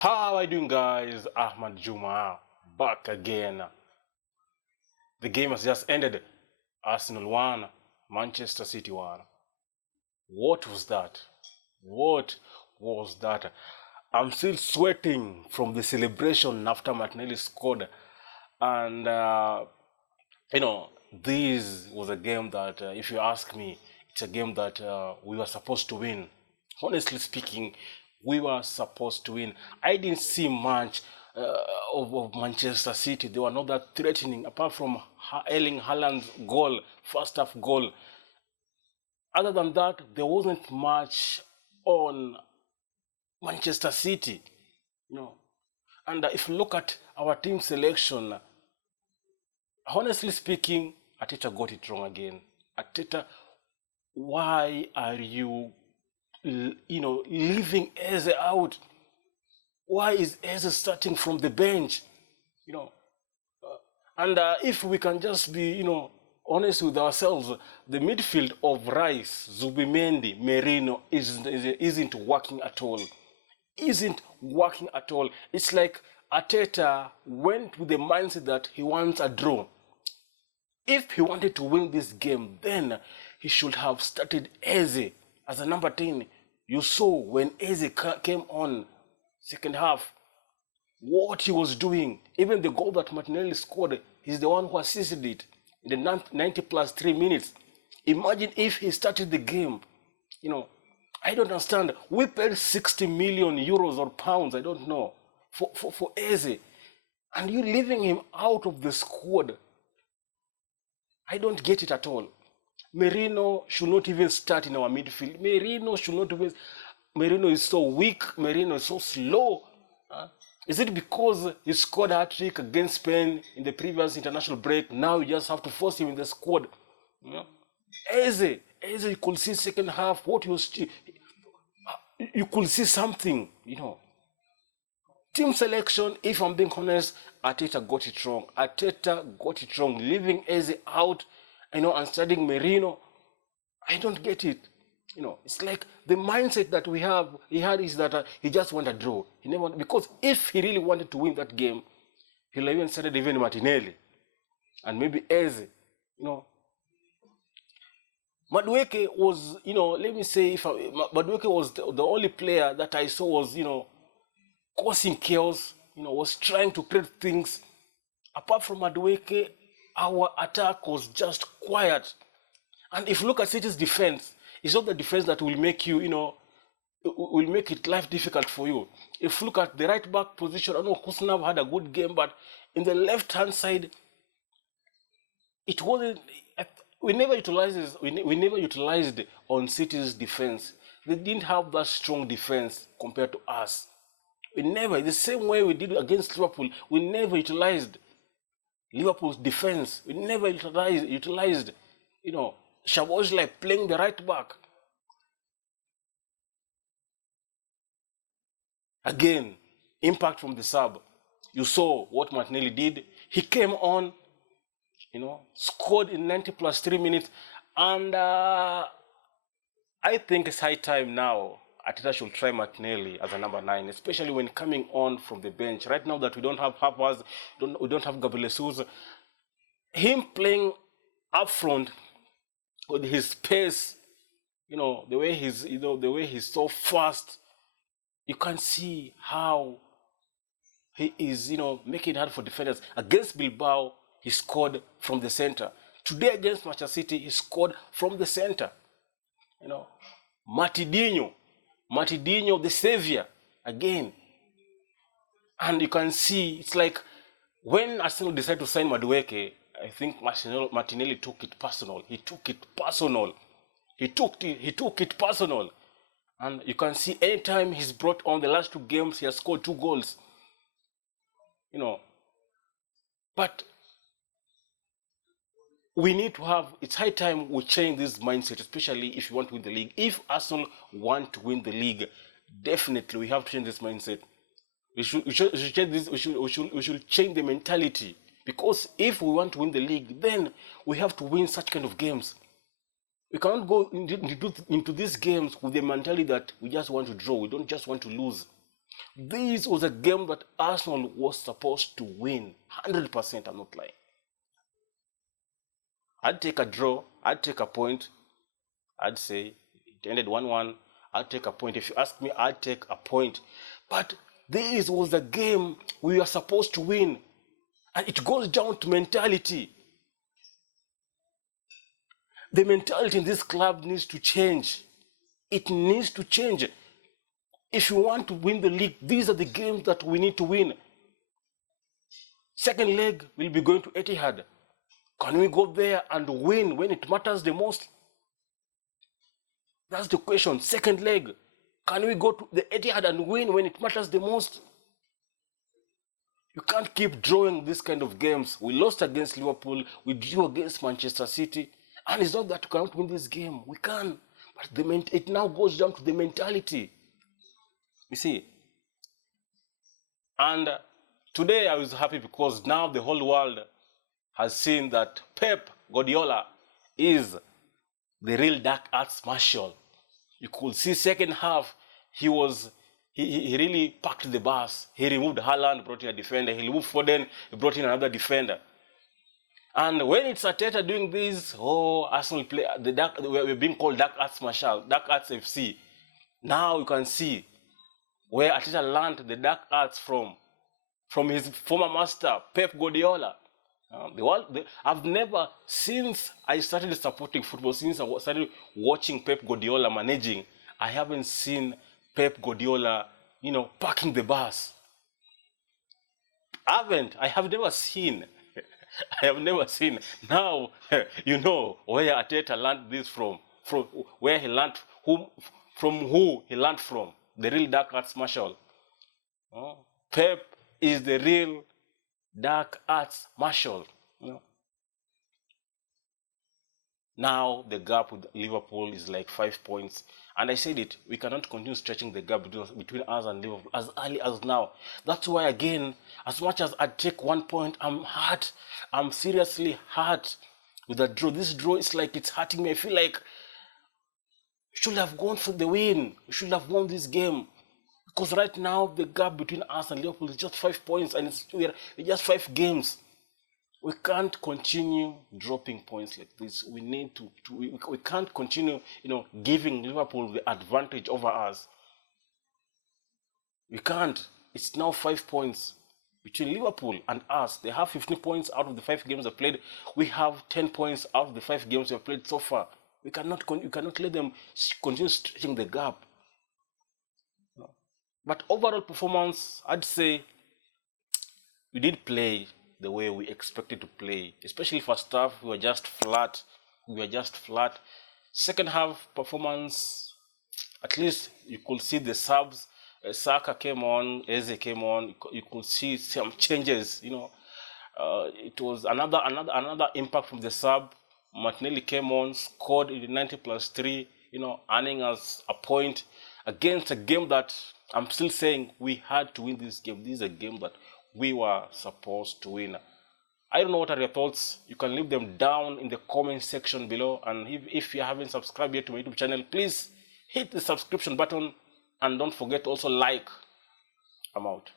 How are you doing, guys? Ahmad Juma back again. The game has just ended. Arsenal won, Manchester City won. What was that? What was that? I'm still sweating from the celebration after Martinelli scored. And, this was a game that, if you ask me, it's a game that we were supposed to win. Honestly speaking, we were supposed to win. I didn't see much of Manchester City. They were not that threatening, apart from Erling Haaland's goal, first half goal. Other than that, there wasn't much on Manchester City. And if you look at our team selection, honestly speaking, Arteta got it wrong again. Arteta, why are you, leaving Eze out? Why is Eze starting from the bench? And if we can just be, honest with ourselves, the midfield of Rice, Zubimendi, Merino isn't working at all. Isn't working at all. It's like Arteta went with the mindset that he wants a draw. If he wanted to win this game, then he should have started Eze as a number 10. You saw when Eze came on second half, what he was doing. Even the goal that Martinelli scored, he's the one who assisted it in the 90 plus 3 minutes. Imagine if he started the game. I don't understand. We paid 60 million euros or pounds, I don't know, for Eze. And you leaving him out of the squad. I don't get it at all. Merino should not even start in our midfield. Merino is so weak. Merino is so slow. Is it because he scored a hat-trick against Spain in the previous international break? Now you just have to force him in the squad. Eze, you could see second half what he was. You could see something. Team selection, if I'm being honest, Arteta got it wrong. Arteta got it wrong. Leaving Eze out, and starting Merino. I don't get it. It's like the mindset that he had is that he just wanted a draw. Because if he really wanted to win that game, he'll even started even Martinelli and maybe Eze. Madueke was, let me say, Madueke was the only player that I saw was, causing chaos, was trying to create things. Apart from Madueke, our attack was just quiet. And if you look at City's defense, it's not the defense that will make you, will make it life difficult for you. If you look at the right back position, I know Kusnav had a good game, but in the left-hand side, it wasn't. We never utilized on City's defense. They didn't have that strong defense compared to us. The same way we did against Liverpool, we never utilized Liverpool's defense. We never utilized Shabozlai playing the right back. Again, impact from the sub. You saw what Martinelli did. He came on, scored in 90 plus 3 minutes. And I think it's high time now Arteta should try Martinelli as a number 9, especially when coming on from the bench. Right now that we don't have Havertz, we don't have Gabriel Jesus, him playing up front with his pace, the way he's so fast, you can see how he is, making it hard for defenders. Against Bilbao, he scored from the center. Today against Manchester City, he scored from the center. Martidinho, the Saviour, again. And you can see, it's like when Arsenal decided to sign Madueke, I think Martinelli took it personal. He took it personal. And you can see anytime he's brought on the last 2 games, he has scored 2 goals. But we need to have, it's high time we change this mindset, especially if you want to win the league. If Arsenal want to win the league, definitely we have to change this mindset. We should change this. We should change the mentality, because if we want to win the league, then we have to win such kind of games. We cannot go into these games with the mentality that we just want to draw. We don't just want to lose. This was a game that Arsenal was supposed to win. 100%, I'm not lying. I'd take a draw, I'd take a point, I'd say it ended 1-1, I'd take a point. If you ask me, I'd take a point. But this was the game we were supposed to win. And it goes down to mentality. The mentality in this club needs to change. It needs to change. If you want to win the league, these are the games that we need to win. Second leg, we'll be going to Etihad. Can we go there and win when it matters the most? That's the question. Second leg, can we go to the Etihad and win when it matters the most? You can't keep drawing this kind of games. We lost against Liverpool, we drew against Manchester City, and it's not that we cannot win this game. We can, but it now goes down to the mentality. You see, and today I was happy because now the whole world has seen that Pep Guardiola is the real dark arts marshal. You could see second half, he really packed the bus. He removed Haaland, brought in a defender. He removed Foden, he brought in another defender. And when it's Arteta doing this, Arsenal play we're being called dark arts marshal, dark arts FC. Now you can see where Arteta learned the dark arts from his former master, Pep Guardiola. I've never, since I started supporting football, since I started watching Pep Guardiola managing, I haven't seen Pep Guardiola, parking the bus. I have never seen. I have never seen. Now, where Arteta learned this from where he learned, who he learned from. The real dark arts marshal. Pep is the real dark arts marshal. Now the gap with Liverpool is like 5 points. And I said it, we cannot continue stretching the gap between us and Liverpool as early as now. That's why, again, as much as I take 1 point, I'm hurt. I'm seriously hurt with the draw. This draw is like it's hurting me. I feel like we should have gone for the win. We should have won this game. Because right now, the gap between us and Liverpool is just 5 points, and we're just 5 games. We can't continue dropping points like this. We need we can't continue, giving Liverpool the advantage over us. We can't. It's now 5 points between Liverpool and us. They have 15 points out of the 5 games they played. We have 10 points out of the 5 games we've played so far. You cannot let them continue stretching the gap. But overall performance, I'd say we did play the way we expected to play. Especially first half, we were just flat. Second half performance, at least you could see the subs. Saka came on, Eze came on. You could see some changes. It was another impact from the sub. Martinelli came on, scored in the 90+3. Earning us a point against a game that I'm still saying we had to win this game. This is a game that we were supposed to win. I don't know what are your thoughts. You can leave them down in the comment section below. And if you haven't subscribed yet to my YouTube channel, please hit the subscription button and don't forget to also like. I'm out.